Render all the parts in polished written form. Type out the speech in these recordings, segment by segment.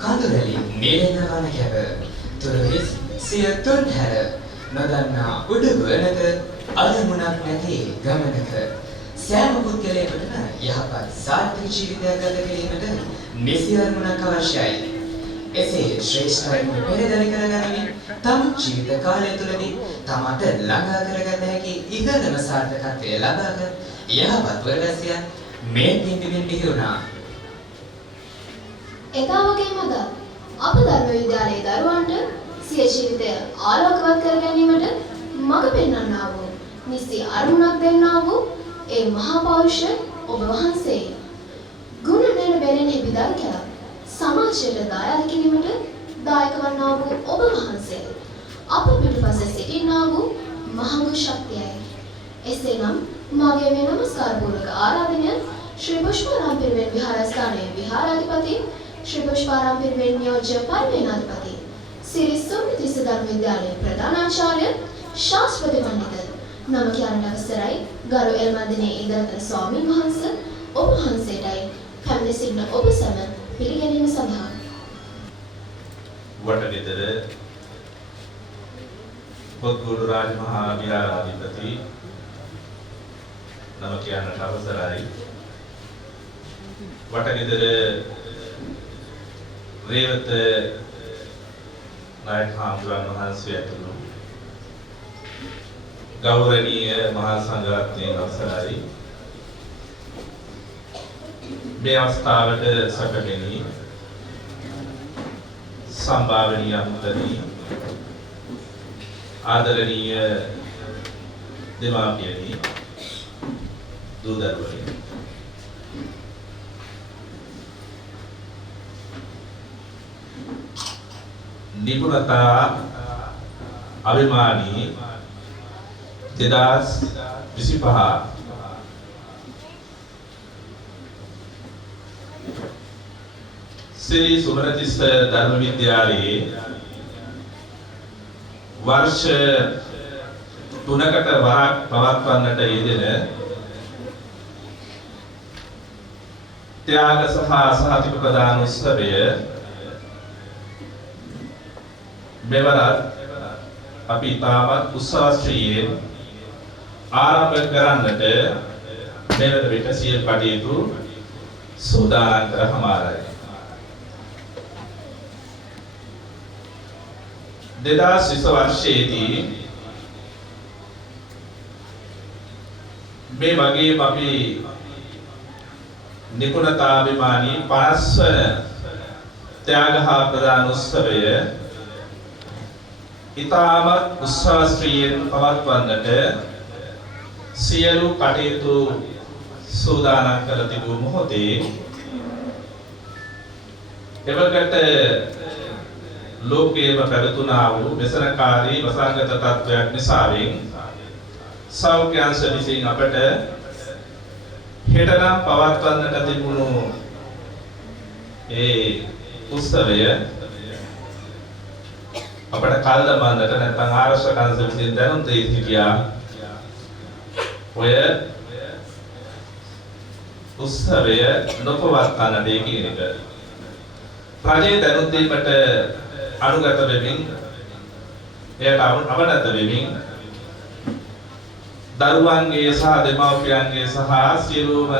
කඳුරලි නිරෙනවන කැව තුරුහිස් සිය තුන් හැර නොදන්නා උඩුව නැත අරමුණක් නැති ගමනක සෑම පුද්ගලයෙකුටම යහපත් සාර්ථක ජීවිතයක් ගත කිරීමට නිසි අරමුණක් අවශ්‍යයි. එසේ ශ්‍රේෂ්ඨයින් පෙරදරි කරගනිමින් තම ජීවිත කාලය තුළදී තමට ළඟා කරගත හැකි ඉහළම සාර්ථකත්වය ලබාගත් යහපත් වරදැසියන් මේ පින්බිමින් බිහි වුණා. එදා වගේම අද අප ධර්ම විද්‍යාලයේ දරුවන්ට සිය ජීවිතය ආලෝකවත් කර ගැනීමට මඟ පෙන්වන්නා වූ නිසි අරමුණක් දෙන්නා වූ ඒ මහා පෞරුෂ ඔබ වහන්සේ ගුණ නැණ බැරෙන හිබිදල් කළා සමාජයට දායාද කිරීමට දායක වන්නා වූ ඔබ වහන්සේ අප පිටුපස සිටින්නා වූ මහඟු ශක්තියයි. එසේනම් මාගේ මේ නමස්කාර පූර්වක ආරාධනය ශ්‍රී පුෂ්පාරාම පිරිවෙන් විහාරස්ථානයේ විහාරාධිපති ශ්‍රී පුෂ්පාරාම පිරිවෙන් නියෝජ්‍ය පරිවේනාධිපති සිරි සෝමතිස්ස ධර්ම විද්‍යාලයේ ප්‍රධානාචාර්ය ශාස්ත්‍රපති පඬිතුක නම කියන්නට අවසරයි ගරු එල්මදිනේ ඉදරතන ස්වාමීන් වහන්සේ ඔබ වහන්සේටයි පැමිණ සිටින ඔබ සැම පිළිගැනීම සඳහා වටගෙදර පොත්ගුරු රාජමහා විහාරාධිපති නම කියන්නට අවසරයි වටගෙදර රේවත නායක හාමුදුරන් වහන්සේ ඇතුළු ගෞරවනීය මහා සංඝරත්නයේ අවසරයි මේ අවස්ථාවට සැකසෙමි සම්භාවනීය අමුතනි ආදරණීය දෙමාපියනි දූ දරුවනි නිපුණතා අභිමානී 2025 ශ්‍රී සුමනතිස්ස ධර්ම විද්‍යාලයේ වර්ෂ 3කට වරක් පවත්වන්නට යෙදෙන ත්‍යාග සහ සහතික ප්‍රදාන උත්සවය මෙවරත් අපි තාමත් උත්සවශ්‍රීයෙන් ආරම්භ කරන්නට මෙවර විට සියලු කටයුතු සූදානම් කර හමාරයි. 2020 වර්ෂයේදී මේ වගේම අපි නිපුණතාභිමානී 50 වන ත්‍යාග හා ප්‍රදාන උත්සවය ඉතාම උත්සාහයෙන් පවත්වන්නට සියලු කටයුතු සූදානම් කර තිබූ මොහොතේ එවකට ලෝකයේම පැවතුනා වූ व्यसनකාරී වසංගත තත්ත්වයක් නිසාවෙන් සෞඛ්‍ය අංශ විසින් අපට හෙටනම් පවත්වන්නට තිබුණු ඒ උත්සවය අපට කල් දමන්නට නැත්නම් ආරක්ෂක අංශ විසින් දැනුම් දී සිටියා ඔය උත්සවය නොපවත්වන්නට කියන එක රජයේ දැනුම් දීමට අනුගත වෙමින් එයට අවනත වෙමින් දරුවන්ගේ සහ දෙමව්පියන්ගේ සහ සියලුම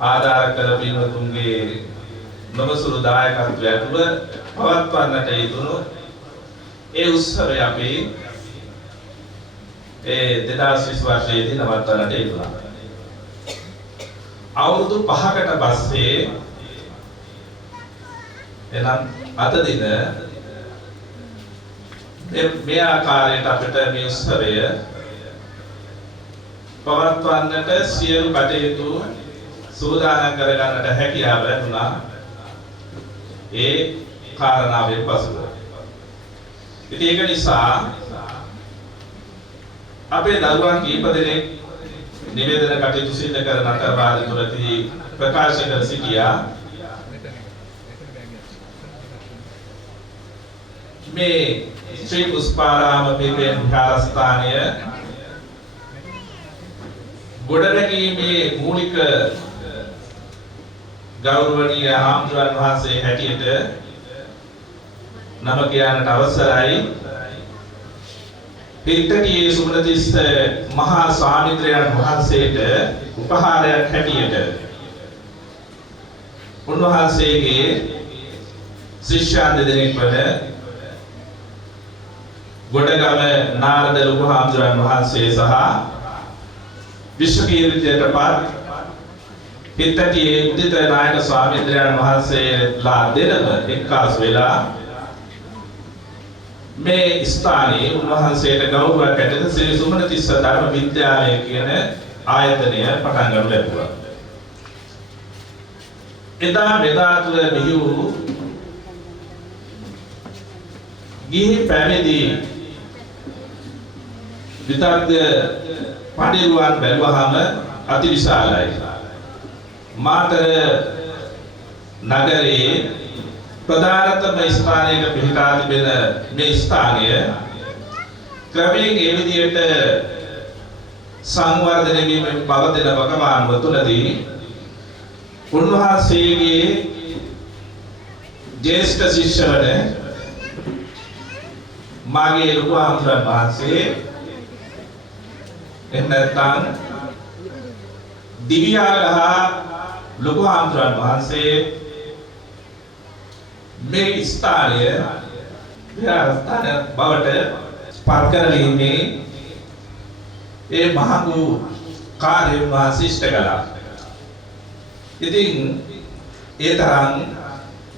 ආධාර කර පින්වතුන්ගේ නොමසුරු දායකත්වය ඇතුව පවත්වන්නට යෙදුණු ඒ උත්සවය අපි ඒ 2020 වර්ෂයේදී නවත්වන්නට යෙදුණා. අවුරුදු 5කට පස්සේ එනම් අද දින මේ ආකාරයට අපිට මේ උත්සවය පවත්වන්නට සියලු කටයුතු සූදානම් කරගන්නට හැකියාව ලැබුණා. ඒ කාරණාවෙන් පසුව ඉතින් ඒක නිසා අපේ දරුවන් කීප දෙනෙක් නිවේදන කටයුතු සිදු කරන අතර බාහිරතුලදී ප්‍රකාශ කර සිටියා මේ ශ්‍රී පුෂ්පාරාම පිරිවෙන් විහාරස්ථානය ගොඩනැගීමේ මූලික ගෞරවනීය හාමුදුරන් වහන්සේ හැටියට නම කියන්නට අවසරයි. පිටකයේ සුමනතිස්ස මහා ස්වාමීන්ද්‍රයන් වහන්සේට උපහාරයක් හැටියට උන්වහන්සේගේ ශිෂ්‍යයන් දෙදෙනෙක් වන ගොඩගම නාරද ලොකු හාමුදුරන් වහන්සේ සහ විශ්ව කීර්තියටපත් පිටකයේ උදිත නායක ස්වාමීන්ද්‍රයන් වහන්සේලා දෙනම එක්කාසු වෙලා මේ ස්ථානයේ උන්වහන්සේට ගෞරවයක් ඇතිව ශ්‍රී සුමනතිස්ස ධර්ම විද්‍යාලය කියන ආයතනය පටන් ගන්නු ලැබුවා. එදා මෙදා තුළ මෙහි වූ ගිහි පැවිදි විතර්ක පඬිරුවන් බැලුවහම අතිවිශාලයි. මාතර නගරයේ ප්‍රධානතම ස්ථානයක පිහිටා තිබෙන මේ ස්ථානය ක්‍රමයෙන් ඒ විදිහට සංවර්ධනය වීමෙන් පවතින වකවානුව තුළදී උන්වහන්සේගේ ජේෂ්ඨ ශිෂ්‍යවන මාගේ ලොකු හාමුදුරන් වහන්සේ එහෙම නැත්නම් දිව්‍යාගහ ලොකු හාමුදුරන් වහන්සේ මේ ස්ථානය විහාරස්ථාන බවට පත් කරලීමේ ඒ මහඟු කාර්යය වාසිෂ්ඨ කළා. ඉතින් ඒ තරම්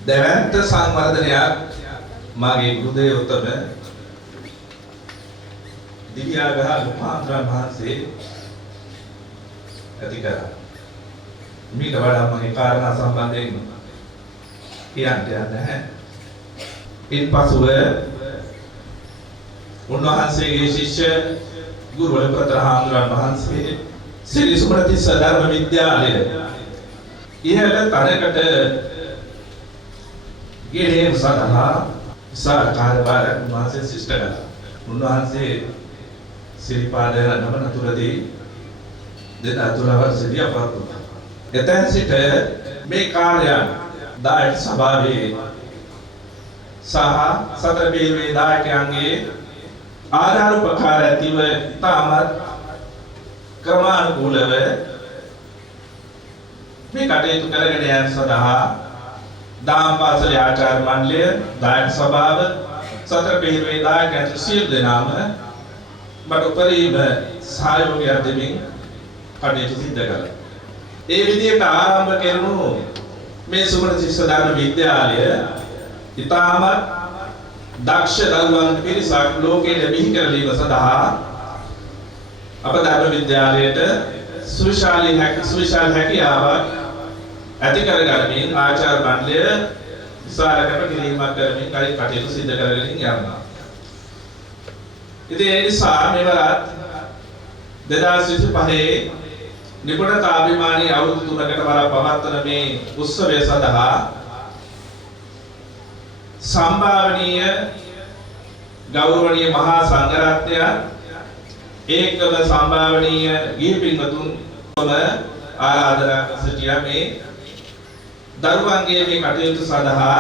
දැවැන්ත සංවර්ධනයක් මාගේ ගුරුදේවෝත්තම දිව්‍යාගහ ලොකු හාමුදුරන් වහන්සේ ඇති කළා. මීට වඩා මගේ කාරණා සම්බන්ධයෙන් කියන්න නැහැ. ඉන්පසුව උන්වහන්සේගේ ශිෂ්‍ය ගුරුවර ප්‍රතර හාමුදුරන් වහන්සේ ශ්‍රී සුමනතිස්ස ධර්ම විද්‍යාලය ඉහළ තැනකට ගෙනීම සඳහා විශාල කාර්යභාරයක් උන්වහන්සේ ශිෂ්ට කළා. උන්වහන්සේ සිරිපාද ගමන තුරදී 2012 වර්ෂයේදී අපවත් වුණා. එතෙන් සිට මේ කාර්යයන් දායක සභාවේ සහ සතර පිරිවේ දායකයන්ගේ ආධාර උපකාර ඇතිව තාමත් ක්‍රමානුකූලව මේ කටයුතු කරගෙන යාම සඳහා දාම් පාසලේ ආචාර්ය මණ්ඩලය, දායක සභාව, සතර පිරිවේ දායකයන් සියලු දෙනාම මට උපරිම සහයෝගය දෙමින් කටයුතු සිදු කළා. ඒ විදිහට ආරම්භ කෙරුණු මේ සුමනතිස්ස ධර්ම විද්‍යාලය ඉතාමත් දක්ෂ දරුවන් පිරිසක් ලෝකයට බිහි කරලීම සඳහා අප ධර්ම විද්‍යාලයට සුවිශාල හැකියාවක් ඇති කරගනිමින් ආචාර්ය මණ්ඩලය විශාල කැපකිරීමක් කරමින් කටයුතු සිදු කරගෙන යනවා. ඉතින් ඒ නිසා මෙවරත් 2025 නිපුණතාභිමානී අවුරුදු 3කට වරක් පවත්වන මේ උත්සවය සඳහා සම්භාවනීය ගෞරවනීය මහා සංඝරත්නය ඒකම සම්භාවනීය ගිහි පින්වතුන්ම ආරාධනා කර සිටියා මේ දරුවන්ගේ මේ කටයුතු සඳහා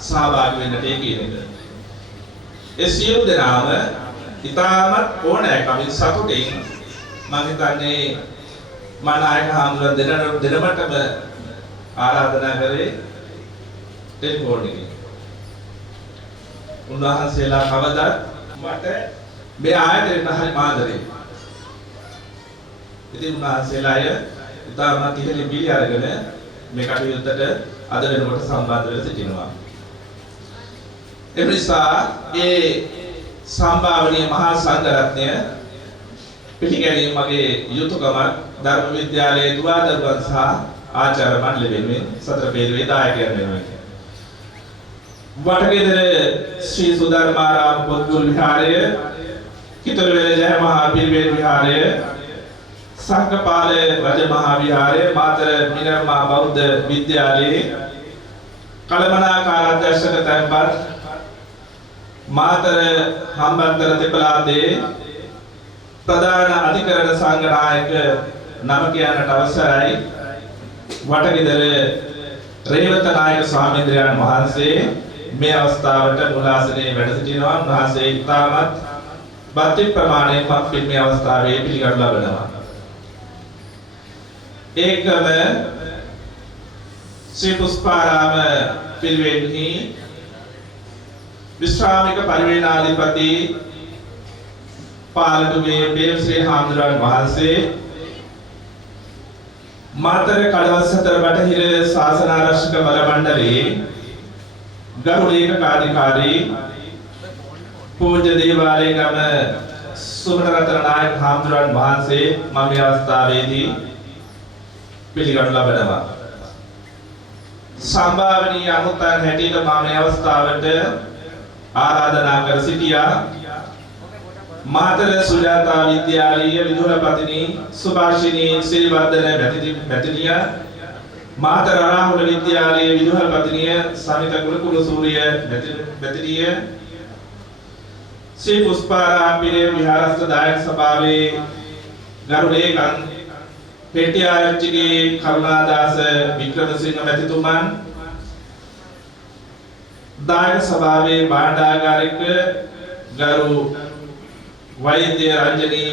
සහභාගී වෙන්නට කියන එක. ඒ සියලු දෙනාම ඉතාමත් ඕනෑකමින් සතුටින් මම හිතන්නේ මනායක හාමුදුරුවෝ දෙනමටම ආරාධනා කරේ ටෙලිෆෝන් එකේ. උන්වහන්සේලා කවදත් මට මේ ආයතනයට හරි මාදරේ. ඉතින් උන්වහන්සේලා ඉතාමත් ඉහළින් පිළි අරගෙන මේ කටයුත්තට අද වෙනකොට සම්බන්ධ වෙලා සිටිනවා. ඒ නිසා ඒ සම්භාවනීය මහා සංඝරත්නය පිළිගැනීම මගේ යුතුයකමක්. ධර්ම විද්‍යාලයේ දුරදරුවන් සහ ආචාර්ය මණ්ඩලය වෙනුවෙන් සතර පෙරේ දායකයන් වෙනුවෙන් වටගෙදර ශ්‍රී සුධර්මාරාම පොත්ගුල් විහාරය, කිතුරුවැල ජය මහා පිරිවෙන් විහාරය, සංඝපාල රජ මහා විහාරය, මාතර මිනර්මා බෞද්ධ විද්‍යාලයේ කළමනාකාර අධ්‍යක්ෂක තැන්පත් මාතර හම්බන්තොට තෙපලාදේ ප්‍රධාන අධිකරණ සංඝ නායක නම කියන්නට අවසරයි. වටගෙදර රේවත නායක ස්වාමීන් වහන්සේ මේ අවස්ථාවට මුලාසනයේ වැඩ සිටිනවා. උන්වහන්සේ ඉතාමත් බද්ධ ප්‍රමාණයෙන් පත් මේ අවස්ථාවේ පිළිගනු ලබනවා. ඒකම ශ්‍රී පුෂ්පාරාම පිරිවෙන්හි විශ්‍රාමික පරිවේනාධිපති පාලතුමේ බේම්ශ්‍රී හාමුදුරුවන් වහන්සේ මාතර කඩවස්සතර බටහිර ශාසන ආරක්ෂක බල මණ්ඩලයේ ගරු ලේකකාධිකාරී පූජ්‍ය දේවාලයේගම සුමනරතන නායක හාමුදුරුවන් වහන්සේ මම මේ අවස්ථාවේදී පිළිගනු ලබනවා. සම්භාවනීය අමුත්තන් හැටියට මම මේ අවස්ථාවට ආරාධනා කර සිටියා. මාතර සුජාතා විද්‍යාලීය විදුහලපතිනි සුභාෂිනී සිරිවර්ධන මැතිණිය, මාතර රාහුල විද්‍යාලීය විදුහලපතිනිය සමිත කුලකුල සූරිය මැතිණිය, ශ්‍රී පුෂ්පාරාම පිරිවෙන් විහාරස්ථ දායක සභාවේ ගරු ලේකම් පෙට්ටිආරච්චිගේ කරුණාදාස වික්‍රමසිංහ මැතිතුමන්, දායක සභාවේ භාණ්ඩාගාරික ගරු වෛද්‍ය රංජනී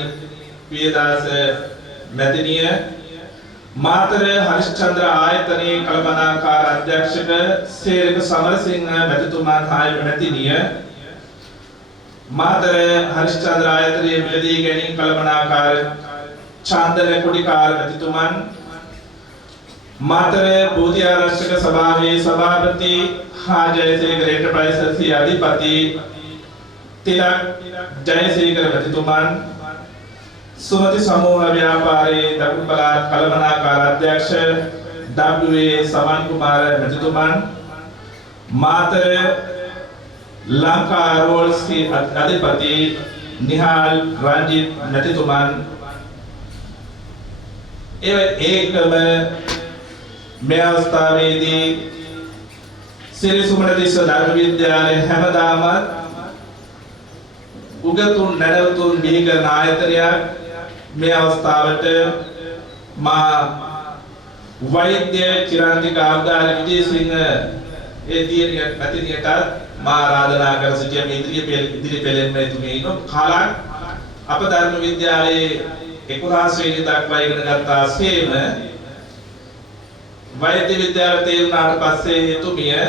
පියදාස මැතිණිය, මාතර හරිශ්චන්ද්‍ර ආයතනයේ කළමනාකාර අධ්‍යක්ෂක සේරක සමරසිංහ මැතිතුමන් හා මැතිණිය, මාතර හරිශ්චන්ද්‍ර ආයතනයේ මිලදී ගැනීම කළමනාකාර චාන්දන කුඩිකාර මැතිතුමන්, මාතර බෝධි ආරක්ෂක සභාවේ සභාපති හා ජයසේකර එන්ටර්ප්‍රයිසස් අධිපති තිලක් ජයසේකර මැතිතුමන්, සුමති සමූහ ව්‍යාපාරයේ දකුණු පළාත් කළමනාකාර අධ්‍යක්ෂ W.A. සමන් කුමාර මැතිතුමන්, මාතර ලංකා රෝල්ස් අධිපති නිහාල් රංජිත් මැතිතුමන්, ඒකම මේ අවස්ථාවේදී සිරි සුමනතිස්ස ධර්ම විද්‍යාලයේ හැමදාම උගතුන් නැරවතුන් බිහි කරන ආයතනයක්. මේ අවස්ථාවට මා වෛද්‍ය චිරාන්තික ආග්‍රාල විජේසිංහ ඒ දියණිය මැතිණියට මා ආරාධනා කර සිටිය මේ ඉදිරි පෙළෙන් මෙතුමිය ඉන්න කාලක් අප ධර්ම විද්‍යාලයේ 11 ශ්‍රේණිය දක්වා ඉගෙන ගත්තා සේම වෛද්‍ය විද්‍යාව තේරුණාට පස්සේ එතුමිය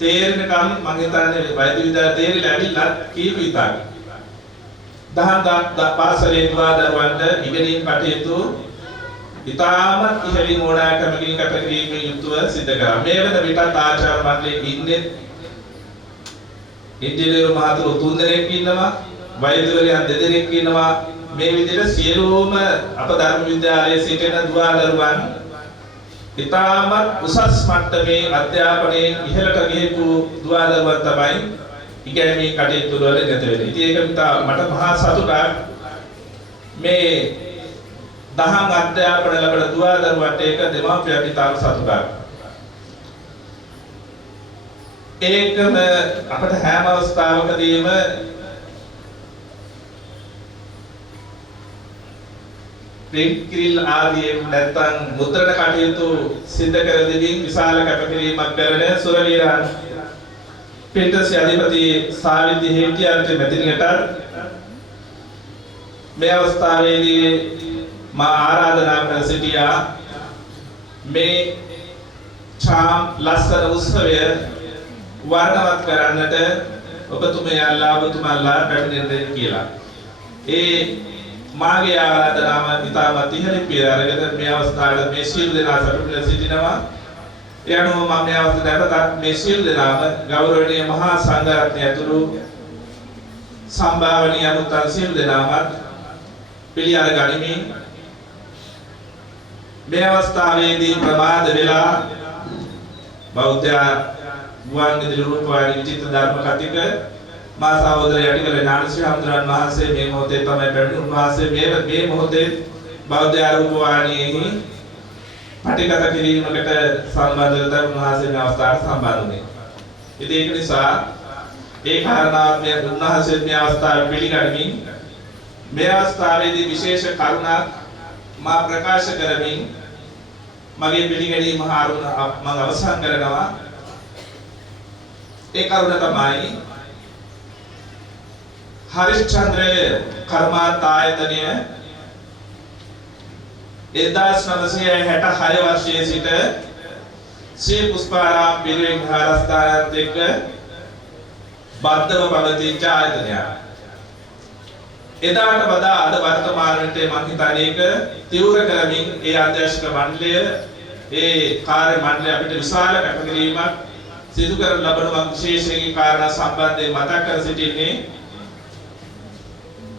තේරෙනකම් මම හිතන්නේ වෛද්‍ය විද්‍යාව තේරිලා ඇවිල්ලා කීප විතරක් දහම් පාසලේ දුවදරුවන්ට ඉගෙනීම් කටයුතු ඉතාමත් ඉහළින් ඕනෑකමකින් කටකිරීමේ යුතුව සිදු කරා. මේ වෙන විටත් ආචාර්ය මණ්ඩලයේ ඉන්නේ ඉංජිනේරු මහතුරු 3 දෙනෙක් ඉන්නවා, වෛද්‍යවරයන් 2 දෙනෙක් ඉන්නවා. මේ විදිහට සියලුම අප ධර්ම විද්‍යාලයේ සිටින දුවදරුවන් ඉතාමත් උසස් මට්ටමේ අධ්‍යාපනයේ ඉහළට ගියපු දුවදරුවන් තමයි ඉගෙනීමේ කටයුතු වල නිරත වෙන්නේ. ඉතින් ඒක මට මහා සතුටක්. මේ දහම් අධ්‍යාපන ලැබෙන දුවදරුවන්ට ඒක දෙමාපියන්ට ඉතාම සතුටක්. ඒකම අපට හැම අවස්ථාවකදීම ප්‍රින්ට් කිරිල් ආදී නැත්නම් මුද්‍රණ කටයුතු සිදු කර දෙමින් විශාල කැපකිරීමක් කරන සුරවීරන් පිටස් අධිපති සාවිත්‍රි හේටියාට මැතිණියට මේ අවස්ථාවේදී මා ආරාධනා කර සිටියා මේ ඡාම් ලස්සන උත්සවය වර්ණවත් කරන්නට ඔබතුමියලා පැමිණෙන්න කියලා. ඒ මාගේ ආරාධනාව ඉතාමත් ඉහළින් පිර අරගෙන මේ අවස්ථාවේ මේ සියලු දෙනා සතුටුලා සිටිනවා. ඒ අනුව මම මේ අවස්ථාවට මේ සියලු දෙනාම ගෞරවනීය මහා සංඝරත්නය ඇතුළු සම්භාවනීය අනුත්තර සියලු දෙනාම පිළි අර ගනිමින් මේ අවස්ථාවේදී ප්‍රමාද වෙලා බෞද්ධ ගුවන්විදුලි රූපවාහිනී විචිත්‍ර ධර්ම කතික මා සහෝදරය යටිකල ඥානශ්‍රී හඳුරන් වහන්සේ මේ මොහොතේ තමයි පැමිණි. උන්වහන්සේ මේ මොහොතේ බෞද්ධ රූපවාහිනියෙහි පටිගත කිරීමකට සම්බන්ධ වෙන උන්වහන්සේ මේ අවස්ථාවට සම්බන්ධ වුණේ. ඉතින් ඒක නිසා ඒ කාරණාව මේ උන්වහන්සේ මේ අවස්ථාවේ පිළිගනිමින් මේ අවස්ථාවේදී විශේෂ කරුණක් මා ප්‍රකාශ කරමින් මගේ පිළිගැනීම හාරුණ මම අවසන් කරනවා. ඒ කරුණ තමයි හරිශ්චන්ද්‍ර කර්මාන්ත ආයතනය 1966 වර්ෂයේ සිට ශ්‍රී පුෂ්පාරාම පිරිවෙන් විහාරස්ථානත් එක්ක බද්ධව පවතින ආයතනයක්. එදාට වඩා අද වර්තමාන වෙනට මම හිතන්නේ ඒක තීව්‍ර කරමින් ඒ අධ්‍යක්ෂක මණ්ඩලය ඒ කාර්ය මණ්ඩලය අපිට විශාල කැපකිරීමක් සිදු කරන ලබන විශේෂයෙන් කාරණා සම්බන්ධයෙන් මතක් කර සිටින්නේ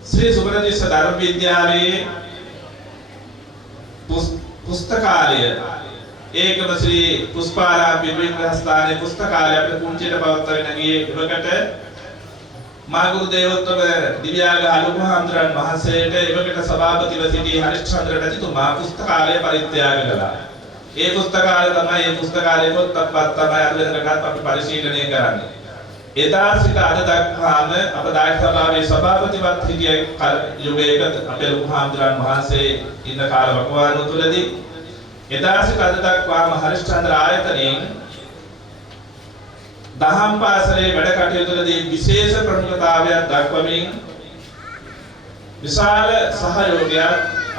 ශ්‍රී සුබරදිස්ස ධර්ම විද්‍යාලයේ පුස්තකාලය ඒකම ශ්‍රී පුෂ්පාරාම පිරිවෙන් විහාරස්ථානයේ පුස්තකාලය අපිට කුංචියට පවත්වාගෙන ගියේ එවකට මාගුරු දේවෝත්තම දිව්‍යාග අලුපහාන්දරන් වහන්සේට එවකට සභාපතිව සිටි හරිශ්චන්ද්‍ර රජතුමා පුස්තකාලය පරිත්‍යාග කළා. ඒ පුස්තකාලය තමයි මේ පුස්තකාලයේ පොත්පත් තමයි අද වෙනකත් අපි පරිශීලනය කරන්නේ. එදා සිට අද දක්වාම අප දායක සභාවේ සභාපතිවත් හිටිය යුගයක අපේ ලුපහාන්දරන් වහන්සේ ඉන්න කාල වකවානුව තුලදී එදා සිට අද දක්වාම හරිශ්චන්ද්‍ර ආයතනයෙන් දහම් පාසලේ වැඩ කටයුතුවලදී විශේෂ ප්‍රමුඛතාවයක් දක්වමින් විශාල සහයෝගයක්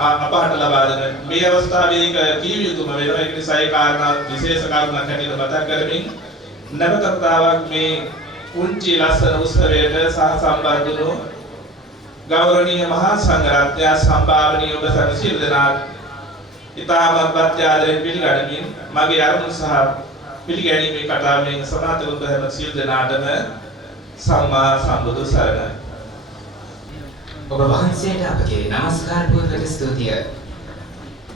අපහට ලබා දෙන මේ අවස්ථාවේ කීව යුතුම වෙනවා. ඒක නිසා ඒ කාරණා විශේෂ කාරණාවක් හැටියට මතක් කරමින් නැවත වතාවක් මේ කුංචි ලස්සන උත්සවයට සහ සම්බන්ධ වුණු ගෞරවනීය මහා සංඝරත්නය සම්භාවනීය ඔබ සැම දෙනා ඉතාමත් ප්‍රත්‍යාදයෙන් පිළිගනිමින් මගේ අරමුණ සහ පිළිගැනීමේ කතාවෙන් සමාත වූ හැම සියලු දෙනාටම සම්මා සම්බුදු සරණයි. ඔබ වහන්සේට අපගේ নমස්කාර පූර්වක ස්තුතිය.